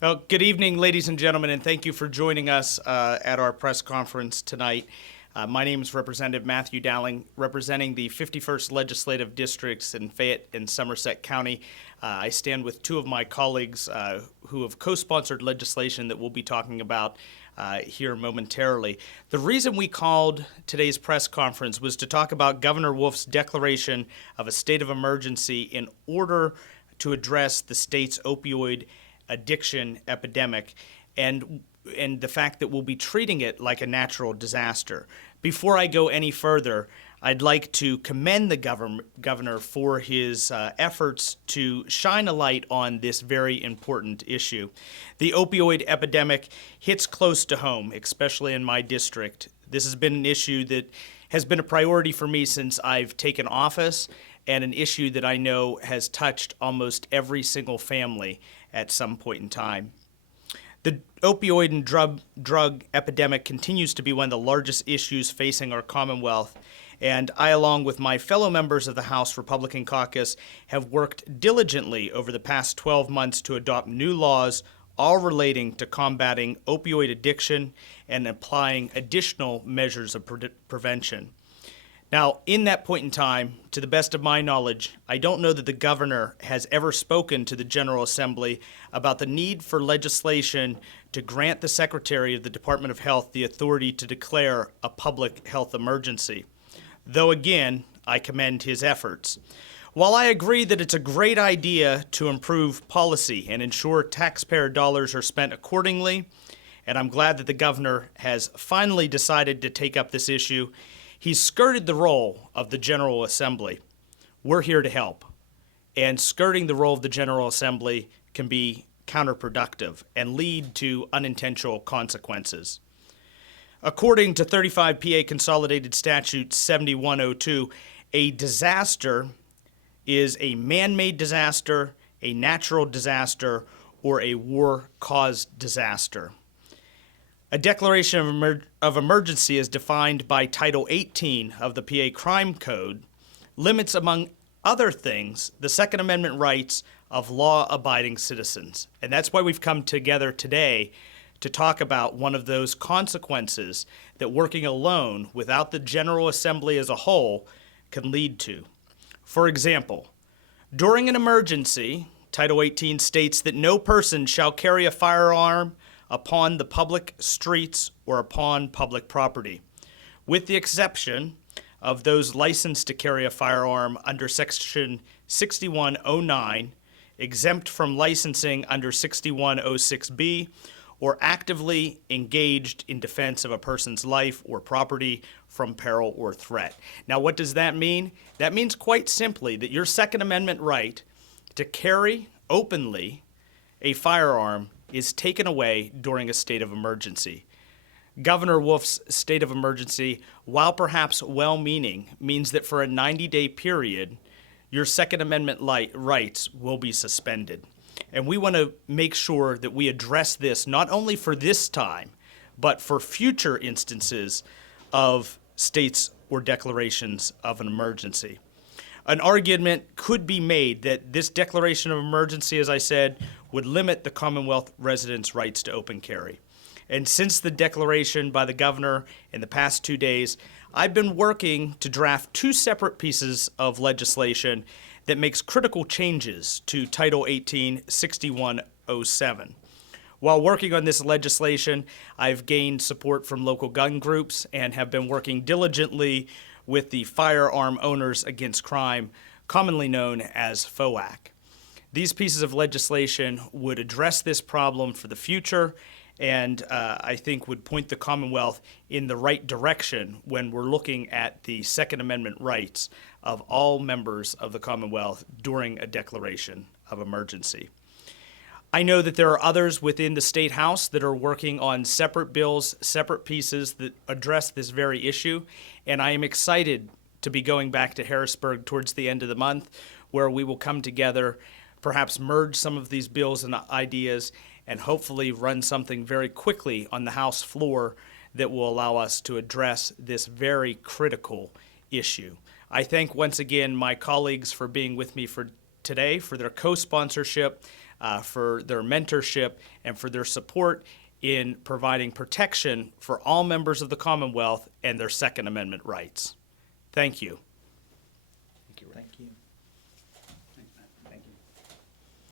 Well, good evening, ladies and gentlemen, and thank you for joining us at our press conference tonight. My name is Representative Matthew Dowling, representing the 51st Legislative Districts in Fayette and Somerset County. I stand with two of my colleagues who have co-sponsored legislation that we'll be talking about here momentarily. The reason we called today's press conference was to talk about Governor Wolf's declaration of a state of emergency in order to address the state's opioid addiction epidemic and the fact that we'll be treating it like a natural disaster. Before I go any further, I'd like to commend the governor for his efforts to shine a light on this very important issue. The opioid epidemic hits close to home, especially in my district. This has been an issue that has been a priority for me since I've taken office, and an issue that I know has touched almost every single family at some point in time. The opioid and drug epidemic continues to be one of the largest issues facing our Commonwealth, and I, along with my fellow members of the House Republican Caucus, have worked diligently over the past 12 months to adopt new laws, all relating to combating opioid addiction and applying additional measures of prevention. Now, in that point in time, to the best of my knowledge, I don't know that the governor has ever spoken to the General Assembly about the need for legislation to grant the Secretary of the Department of Health the authority to declare a public health emergency. Though again, I commend his efforts. While I agree that it's a great idea to improve policy and ensure taxpayer dollars are spent accordingly, and I'm glad that the governor has finally decided to take up this issue, he's skirted the role of the General Assembly. We're here to help. And skirting the role of the General Assembly can be counterproductive and lead to unintentional consequences. According to 35 PA Consolidated Statute 7102, a disaster is a man-made disaster, a natural disaster, or a war-caused disaster. A declaration of emergency, as defined by Title 18 of the PA Crime Code, limits, among other things, the Second Amendment rights of law-abiding citizens. And that's why we've come together today to talk about one of those consequences that working alone without the General Assembly as a whole can lead to. For example, during an emergency, Title 18 states that no person shall carry a firearm upon the public streets or upon public property, with the exception of those licensed to carry a firearm under Section 6109, exempt from licensing under 6106B, or actively engaged in defense of a person's life or property from peril or threat. Now, what does that mean? That means quite simply that your Second Amendment right to carry openly a firearm is taken away during a state of emergency. Governor Wolf's state of emergency, while perhaps well-meaning, means that for a 90-day period, your Second Amendment rights will be suspended. And we want to make sure that we address this not only for this time, but for future instances of states or declarations of an emergency. An argument could be made that this declaration of emergency, as I said, would limit the Commonwealth residents' rights to open carry. And since the declaration by the governor in the past 2 days, I've been working to draft two separate pieces of legislation that makes critical changes to Title 18 6107. While working on this legislation, I've gained support from local gun groups and have been working diligently with the Firearm Owners Against Crime, commonly known as FOAC. These pieces of legislation would address this problem for the future and I think would point the Commonwealth in the right direction when we're looking at the Second Amendment rights of all members of the Commonwealth during a declaration of emergency. I know that there are others within the State House that are working on separate bills, separate pieces that address this very issue, and I am excited to be going back to Harrisburg towards the end of the month, where we will come together, perhaps merge some of these bills and ideas, and hopefully run something very quickly on the House floor that will allow us to address this very critical issue. I thank once again my colleagues for being with me for today, for their co-sponsorship. for their mentorship, and for their support in providing protection for all members of the Commonwealth and their Second Amendment rights. Thank you. Thank you.